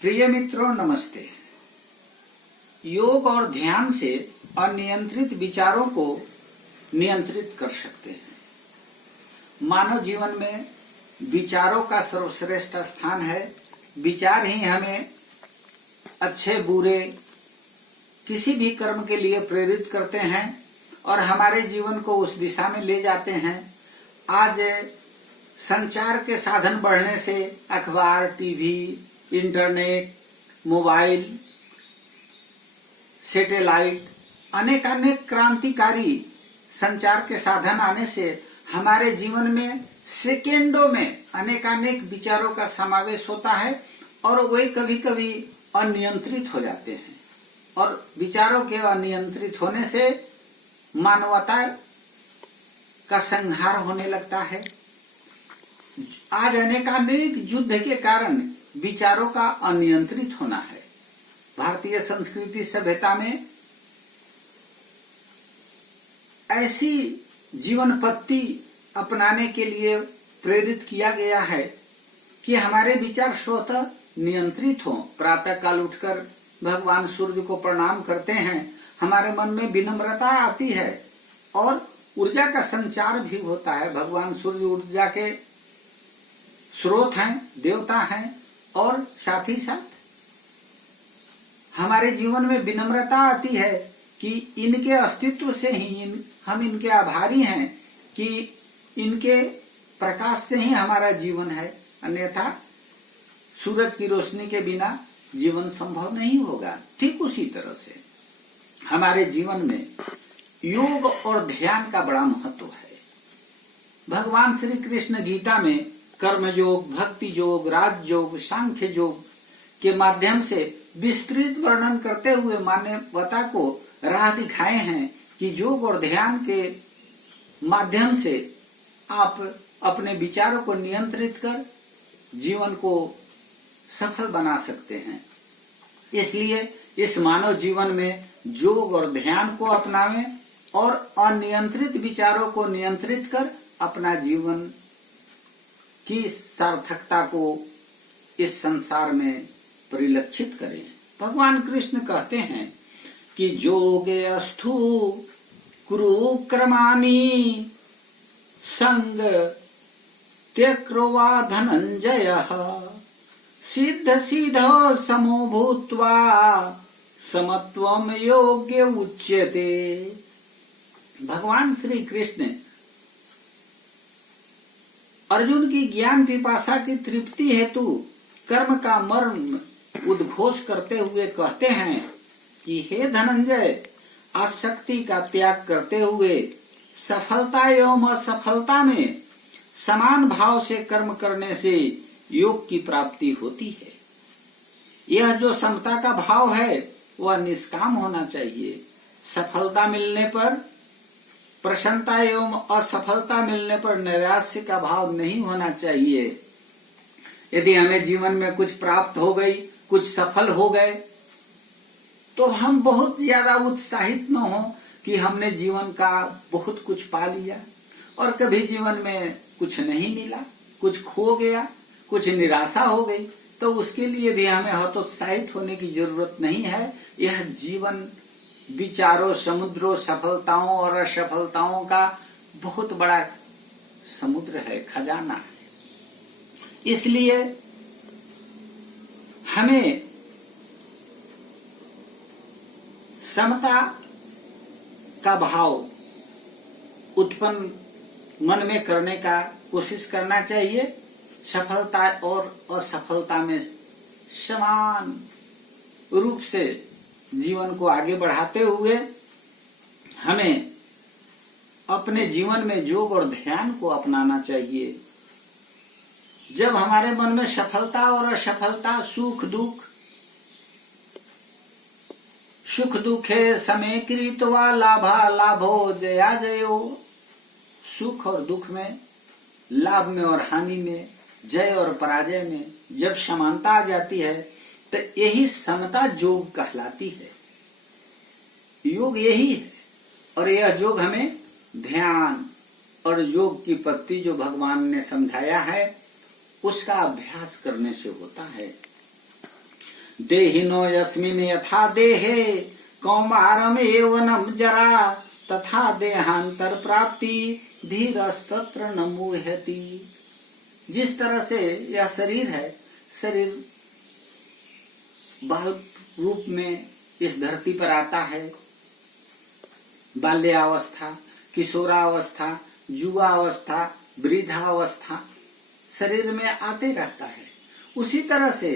प्रिय मित्रों, नमस्ते। योग और ध्यान से अनियंत्रित विचारों को नियंत्रित कर सकते हैं। मानव जीवन में विचारों का सर्वश्रेष्ठ स्थान है। विचार ही हमें अच्छे बुरे किसी भी कर्म के लिए प्रेरित करते हैं और हमारे जीवन को उस दिशा में ले जाते हैं। आज संचार के साधन बढ़ने से अखबार, टीवी, इंटरनेट, मोबाइल, सैटेलाइट, अनेक क्रांतिकारी संचार के साधन आने से हमारे जीवन में सेकेंडों में अनेक विचारों का समावेश होता है और वे कभी कभी अनियंत्रित हो जाते हैं। और विचारों के अनियंत्रित होने से मानवता का संहार होने लगता है। आज अनेक युद्ध के कारण विचारों का अनियंत्रित होना है। भारतीय संस्कृति सभ्यता में ऐसी जीवन पद्धति अपनाने के लिए प्रेरित किया गया है कि हमारे विचार स्वतः नियंत्रित हों। प्रातः काल उठकर भगवान सूर्य को प्रणाम करते हैं, हमारे मन में विनम्रता आती है और ऊर्जा का संचार भी होता है। भगवान सूर्य ऊर्जा के स्रोत हैं, देवता हैं और साथ ही साथ हमारे जीवन में विनम्रता आती है कि इनके अस्तित्व से ही हम इनके आभारी हैं कि इनके प्रकाश से ही हमारा जीवन है। अन्यथा सूरज की रोशनी के बिना जीवन संभव नहीं होगा। ठीक उसी तरह से हमारे जीवन में योग और ध्यान का बड़ा महत्व है। भगवान श्री कृष्ण गीता में कर्म योग, भक्ति योग, राज योग, सांख्य योग के माध्यम से विस्तृत वर्णन करते हुए मानवता को राह दिखाए हैं कि योग और ध्यान के माध्यम से आप अपने विचारों को नियंत्रित कर जीवन को सफल बना सकते हैं। इसलिए इस मानव जीवन में योग और ध्यान को अपनावें और अनियंत्रित विचारों को नियंत्रित कर अपना जीवन की सार्थकता को इस संसार में परिलक्षित करें। भगवान कृष्ण कहते हैं कि योगे अस्थु कुरु क्रमानि संग त्यक्रोवा धनंजयः सिद्ध समो भूत्वा समत्वम योग्य उच्यते। भगवान श्री कृष्ण अर्जुन की ज्ञान पिपासा की तृप्ति हेतु कर्म का मर्म उद्घोष करते हुए कहते हैं कि हे धनंजय, आसक्ति का त्याग करते हुए सफलता एवं असफलता में समान भाव से कर्म करने से योग की प्राप्ति होती है। यह जो समता का भाव है वह निष्काम होना चाहिए। सफलता मिलने पर प्रसन्नता एवं असफलता मिलने पर नैराश्य का भाव नहीं होना चाहिए। यदि हमें जीवन में कुछ प्राप्त हो गई, कुछ सफल हो गए, तो हम बहुत ज्यादा उत्साहित न हो कि हमने जीवन का बहुत कुछ पा लिया और कभी जीवन में कुछ नहीं मिला, कुछ खो गया, कुछ निराशा हो गई, तो उसके लिए भी हमें हतोत्साहित होने की जरूरत नहीं है। यह जीवन विचारों, समुद्रों, सफलताओं और असफलताओं का बहुत बड़ा समुद्र है, खजाना है। इसलिए हमें समता का भाव उत्पन्न मन में करने का कोशिश करना चाहिए। सफलता और असफलता में समान रूप से जीवन को आगे बढ़ाते हुए हमें अपने जीवन में योग और ध्यान को अपनाना चाहिए। जब हमारे मन में सफलता और असफलता, सुख दुखे समय कृत्वा लाभा लाभो जया जयो, सुख और दुख में, लाभ में और हानि में, जय और पराजय में जब समानता आ जाती है तो यही समता योग कहलाती है। योग यही है और यह योग हमें ध्यान और योग की पद्धति जो भगवान ने समझाया है उसका अभ्यास करने से होता है। देहिनो यस्मिन् यथा देहे कौमारम एवं जरा तथा देहांतर प्राप्ति धीरस्तत्र न मुह्यति। जिस तरह से यह शरीर है, शरीर बाल रूप में इस धरती पर आता है, बाल्यावस्था, किशोरावस्था, युवावस्था, वृद्धावस्था शरीर में आते रहता है। उसी तरह से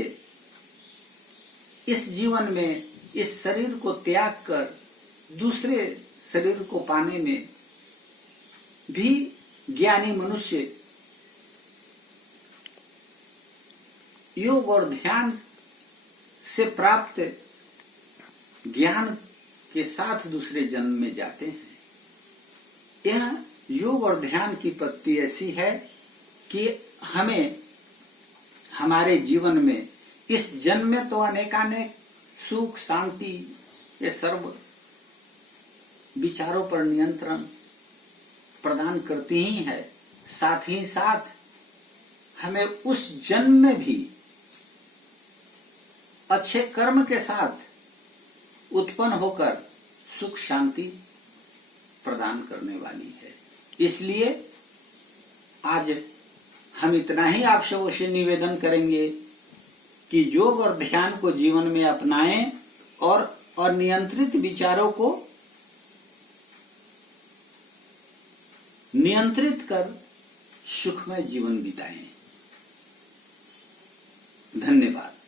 इस जीवन में इस शरीर को त्याग कर दूसरे शरीर को पाने में भी ज्ञानी मनुष्य योग और ध्यान से प्राप्त ज्ञान के साथ दूसरे जन्म में जाते हैं। यह योग और ध्यान की पद्धति ऐसी है कि हमें हमारे जीवन में इस जन्म में तो अनेकानेक सुख शांति ये सर्व विचारों पर नियंत्रण प्रदान करती ही है, साथ ही साथ हमें उस जन्म में भी अच्छे कर्म के साथ उत्पन्न होकर सुख शांति प्रदान करने वाली है। इसलिए आज हम इतना ही आप सबों से निवेदन करेंगे कि योग और ध्यान को जीवन में अपनाएं और अनियंत्रित विचारों को नियंत्रित कर सुखमय जीवन बिताएं। धन्यवाद।